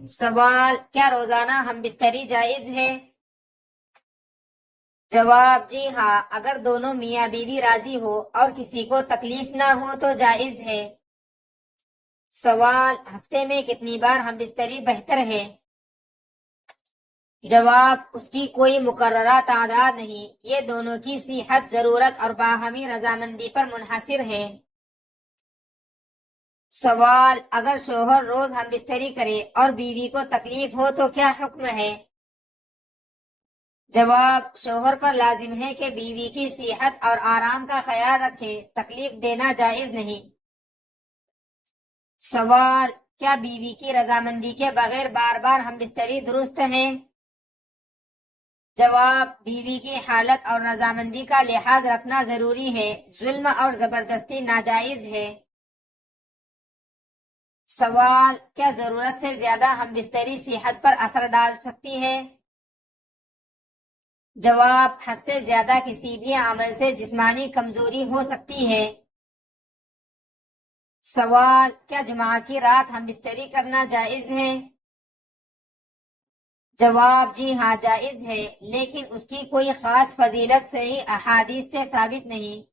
سوال: کیا روزانہ ہم بستری جائز ہے؟ جواب: جی ہاں، اگر دونوں میاں بیوی راضی ہو اور کسی کو تکلیف نہ ہو تو جائز ہے۔ سوال: ہفتے میں کتنی بار ہم بستری بہتر ہے؟ جواب: اس کی کوئی مقررہ تعداد نہیں، یہ دونوں کی صحت، ضرورت اور باہمی رضامندی پر منحصر ہے۔ سوال: اگر شوہر روز ہم بستری کرے اور بیوی کو تکلیف ہو تو کیا حکم ہے؟ جواب: شوہر پر لازم ہے کہ بیوی کی صحت اور آرام کا خیال رکھے، تکلیف دینا جائز نہیں۔ سوال: کیا بیوی کی رضامندی کے بغیر بار بار ہم بستری درست ہے؟ جواب: بیوی کی حالت اور رضامندی کا لحاظ رکھنا ضروری ہے، ظلم اور زبردستی ناجائز ہے۔ سوال: کیا ضرورت سے زیادہ ہم بستری صحت پر اثر ڈال سکتی ہے؟ جواب: حد سے زیادہ کسی بھی عمل سے جسمانی کمزوری ہو سکتی ہے۔ سوال: کیا جمعہ کی رات ہم بستری کرنا جائز ہے؟ جواب: جی ہاں، جائز ہے، لیکن اس کی کوئی خاص فضیلت صحیح احادیث سے ثابت نہیں۔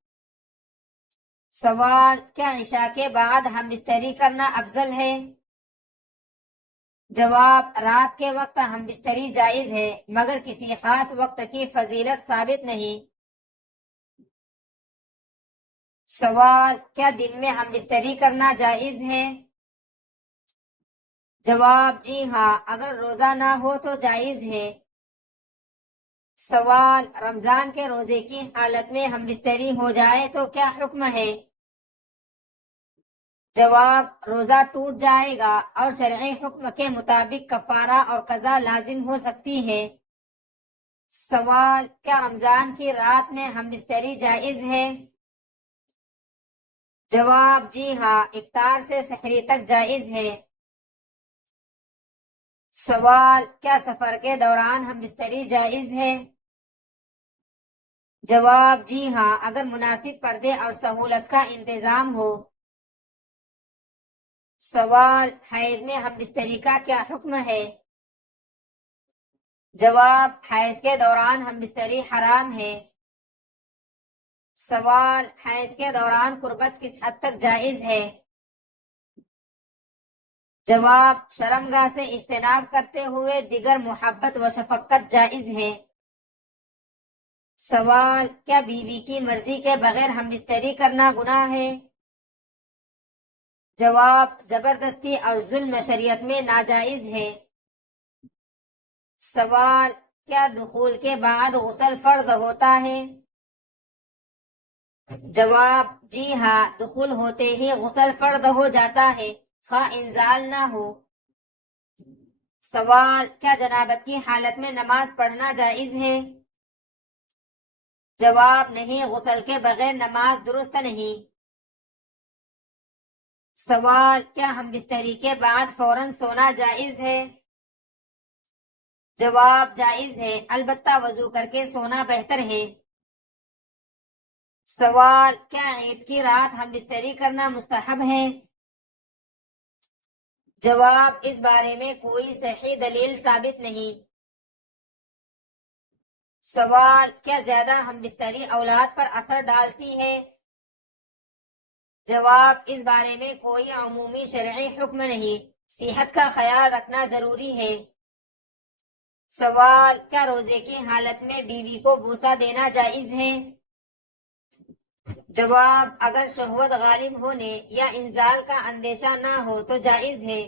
سوال: کیا عشاء کے بعد ہم بستری کرنا افضل ہے؟ جواب: رات کے وقت ہم بستری جائز ہے، مگر کسی خاص وقت کی فضیلت ثابت نہیں۔ سوال: کیا دن میں ہم بستری کرنا جائز ہے؟ جواب: جی ہاں، اگر روزہ نہ ہو تو جائز ہے۔ سوال: رمضان کے روزے کی حالت میں ہم بستری ہو جائے تو کیا حکم ہے؟ جواب: روزہ ٹوٹ جائے گا اور شرعی حکم کے مطابق کفارہ اور قضا لازم ہو سکتی ہے۔ سوال: کیا رمضان کی رات میں ہم بستری جائز ہے؟ جواب: جی ہاں، افطار سے سحری تک جائز ہے۔ سوال: کیا سفر کے دوران ہم بستری جائز ہے؟ جواب: جی ہاں، اگر مناسب پردے اور سہولت کا انتظام ہو۔ سوال: حیض میں ہم بستری کا کیا حکم ہے؟ جواب: حیض کے دوران ہم بستری حرام ہے۔ سوال: حیض کے دوران قربت کس حد تک جائز ہے؟ جواب: شرمگاہ سے اجتناب کرتے ہوئے دیگر محبت و شفقت جائز ہے۔ سوال: کیا بیوی کی مرضی کے بغیر ہم بستری کرنا گناہ ہے؟ جواب: زبردستی اور ظلم شریعت میں ناجائز ہے۔ سوال: کیا دخول کے بعد غسل فرض ہوتا ہے؟ جواب: جی ہاں، دخول ہوتے ہی غسل فرض ہو جاتا ہے، خواہ انزال نہ ہو۔ سوال: کیا جنابت کی حالت میں نماز پڑھنا جائز ہے؟ جواب: نہیں، غسل کے بغیر نماز درست نہیں۔ سوال: کیا ہم بستری کے بعد فوراً سونا جائز ہے؟ جواب: جائز ہے، البتہ وضو کر کے سونا بہتر ہے۔ سوال: کیا عید کی رات ہم بستری کرنا مستحب ہے؟ جواب: اس بارے میں کوئی صحیح دلیل ثابت نہیں۔ سوال: کیا زیادہ ہم بستری اولاد پر اثر ڈالتی ہے؟ جواب: اس بارے میں کوئی عمومی شرعی حکم نہیں، صحت کا خیال رکھنا ضروری ہے۔ سوال: کیا روزے کی حالت میں بیوی کو بوسہ دینا جائز ہے؟ جواب: اگر شہوت غالب ہونے یا انزال کا اندیشہ نہ ہو تو جائز ہے۔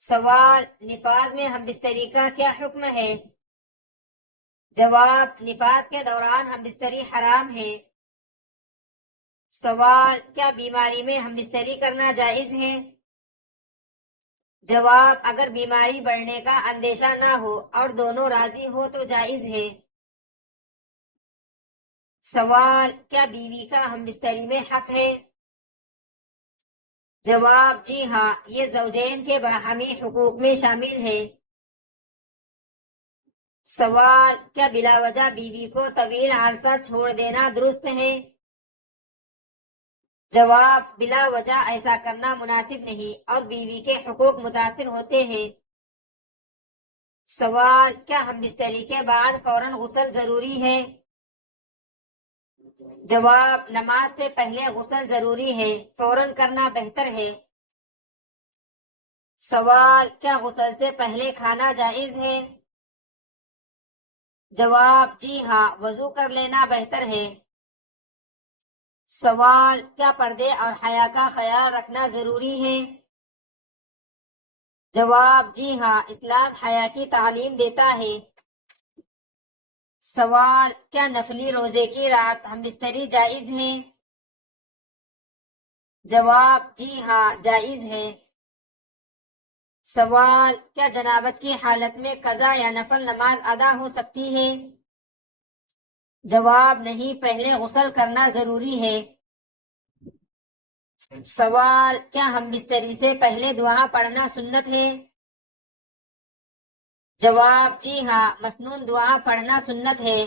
سوال: نفاس میں ہم بستری کا کیا حکم ہے؟ جواب: نفاس کے دوران ہم بستری حرام ہے۔ سوال: کیا بیماری میں ہم بستری کرنا جائز ہے؟ جواب: اگر بیماری بڑھنے کا اندیشہ نہ ہو اور دونوں راضی ہو تو جائز ہے۔ سوال: کیا بیوی کا ہم بستری میں حق ہے؟ جواب: جی ہاں، یہ زوجین کے باہمی حقوق میں شامل ہے۔ سوال: کیا بلا وجہ بیوی کو طویل عرصہ چھوڑ دینا درست ہے؟ جواب: بلا وجہ ایسا کرنا مناسب نہیں اور بیوی کے حقوق متاثر ہوتے ہیں۔ سوال: کیا ہم بستری کے بعد فوراً غسل ضروری ہے؟ جواب: نماز سے پہلے غسل ضروری ہے، فوراً کرنا بہتر ہے۔ سوال: کیا غسل سے پہلے کھانا جائز ہے؟ جواب: جی ہاں، وضو کر لینا بہتر ہے۔ سوال: کیا پردے اور حیا کا خیال رکھنا ضروری ہے؟ جواب: جی ہاں، اسلام حیا کی تعلیم دیتا ہے۔ سوال: کیا نفلی روزے کی رات ہم بستری جائز ہے؟ جواب: جی ہاں، جائز ہے۔ سوال: کیا جنابت کی حالت میں قضا یا نفل نماز ادا ہو سکتی ہے؟ جواب: نہیں، پہلے غسل کرنا ضروری ہے۔ سوال: کیا ہم بستری سے پہلے دعا پڑھنا سنت ہے؟ جواب: جی ہاں، مسنون دعا پڑھنا سنت ہے۔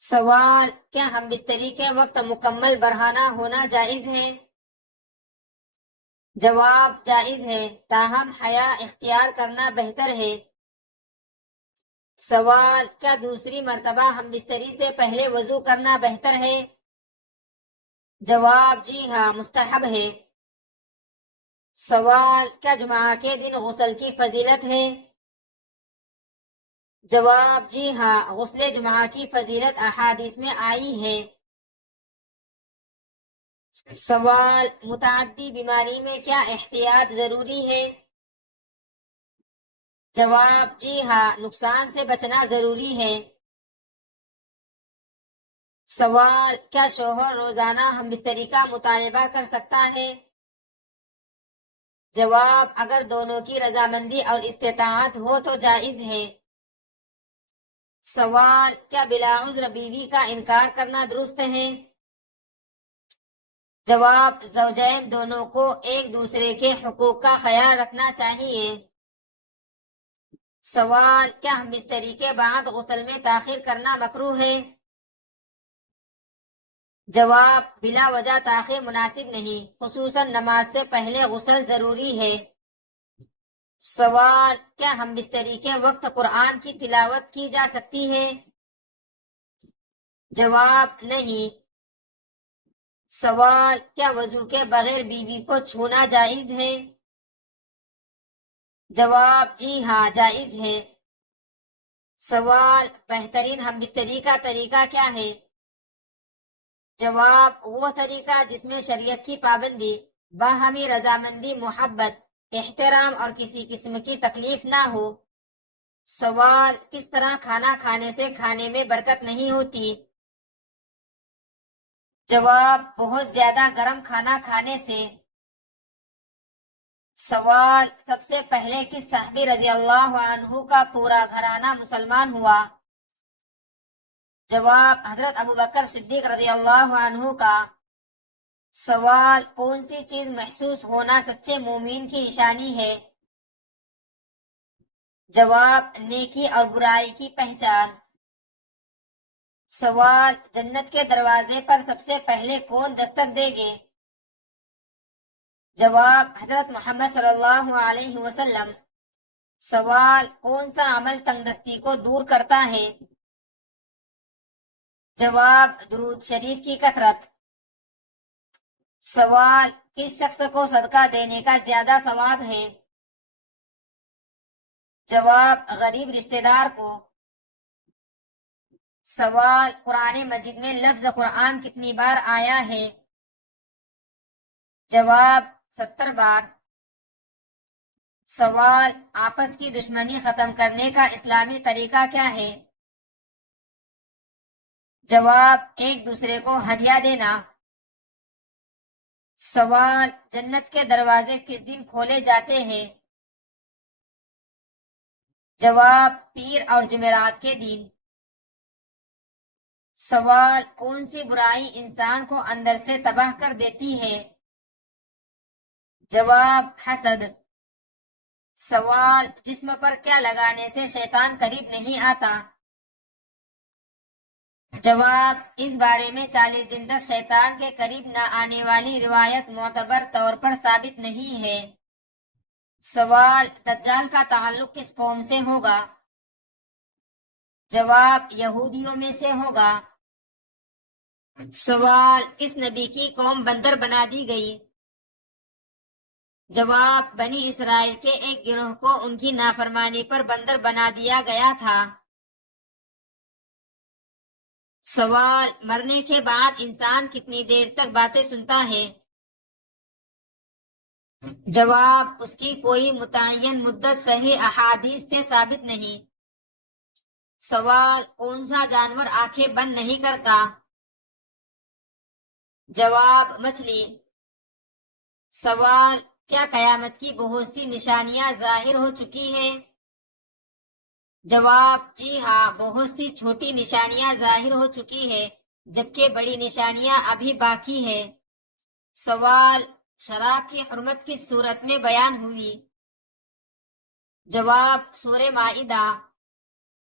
سوال: کیا ہم بستری کے وقت مکمل برہنہ ہونا جائز ہے؟ جواب: جائز ہے، تاہم حیا اختیار کرنا بہتر ہے۔ سوال: کیا دوسری مرتبہ ہم بستری سے پہلے وضو کرنا بہتر ہے؟ جواب: جی ہاں، مستحب ہے۔ سوال: کیا جمعہ کے دن غسل کی فضیلت ہے؟ جواب: جی ہاں، غسل جمعہ کی فضیلت احادیث میں آئی ہے۔ سوال: متعدی بیماری میں کیا احتیاط ضروری ہے؟ جواب: جی ہاں، نقصان سے بچنا ضروری ہے۔ سوال: کیا شوہر روزانہ ہم بستری کا مطالبہ کر سکتا ہے؟ جواب: اگر دونوں کی رضامندی اور استطاعت ہو تو جائز ہے۔ سوال: کیا بلا عذر بیوی کا انکار کرنا درست ہے؟ جواب: زوجین دونوں کو ایک دوسرے کے حقوق کا خیال رکھنا چاہیے۔ سوال: کیا ہم بستری کے بعد غسل میں تاخیر کرنا مکروہ ہے؟ جواب: بلا وجہ تاخیر مناسب نہیں، خصوصاً نماز سے پہلے غسل ضروری ہے۔ سوال: کیا ہم بستری کے وقت قرآن کی تلاوت کی جا سکتی ہے؟ جواب: نہیں۔ سوال: کیا وضو کے بغیر بیوی کو چھونا جائز ہے؟ جواب: جی ہاں، جائز ہے۔ سوال: بہترین ہم بستری کا طریقہ کیا ہے؟ جواب: وہ طریقہ جس میں شریعت کی پابندی، باہمی رضامندی، محبت، احترام اور کسی قسم کی تکلیف نہ ہو۔ سوال: کس طرح کھانا کھانے سے کھانے میں برکت نہیں ہوتی؟ جواب: بہت زیادہ گرم کھانا کھانے سے۔ سوال: سب سے پہلے کس صحابی رضی اللہ عنہ کا پورا گھرانہ مسلمان ہوا؟ جواب: حضرت ابوبکر صدیق رضی اللہ عنہ کا۔ سوال: کون سی چیز محسوس ہونا سچے مومن کی نشانی ہے؟ جواب: نیکی اور برائی کی پہچان۔ سوال: جنت کے دروازے پر سب سے پہلے کون دستک دے گے؟ جواب: حضرت محمد صلی اللہ علیہ وسلم۔ سوال: کون سا عمل تنگ دستی کو دور کرتا ہے؟ جواب: درود شریف کی کثرت۔ سوال: کس شخص کو صدقہ دینے کا زیادہ ثواب ہے؟ جواب: غریب رشتہ دار کو۔ سوال: قرآن مجید میں لفظ قرآن کتنی بار آیا ہے؟ جواب: 70 بار۔ سوال: آپس کی دشمنی ختم کرنے کا اسلامی طریقہ کیا ہے؟ جواب: ایک دوسرے کو ہدیہ دینا۔ سوال: جنت کے دروازے کس دن کھولے جاتے ہیں؟ جواب: پیر اور جمعرات کے دن۔ سوال: کون سی برائی انسان کو اندر سے تباہ کر دیتی ہے؟ جواب: حسد۔ سوال: جسم پر کیا لگانے سے شیطان قریب نہیں آتا؟ جواب: اس بارے میں 40 دن تک شیطان کے قریب نہ آنے والی روایت معتبر طور پر ثابت نہیں ہے۔ سوال: دجال کا تعلق کس قوم سے ہوگا؟ جواب: یہودیوں میں سے ہوگا۔ سوال: کس نبی کی قوم بندر بنا دی گئی؟ جواب: بنی اسرائیل کے ایک گروہ کو ان کی نافرمانی پر بندر بنا دیا گیا تھا۔ سوال: مرنے کے بعد انسان کتنی دیر تک باتیں سنتا ہے؟ جواب: اس کی کوئی متعین مدت صحیح احادیث سے ثابت نہیں۔ سوال: کون سا جانور آنکھیں بند نہیں کرتا؟ جواب: مچھلی۔ سوال: کیا قیامت کی بہت سی نشانیاں ظاہر ہو چکی ہیں؟ جواب: جی ہاں، بہت سی چھوٹی نشانیاں ظاہر ہو چکی ہیں، جبکہ بڑی نشانیاں ابھی باقی ہیں۔ سوال: شراب کی حرمت کس صورت میں بیان ہوئی؟ جواب: سورہ مائدہ۔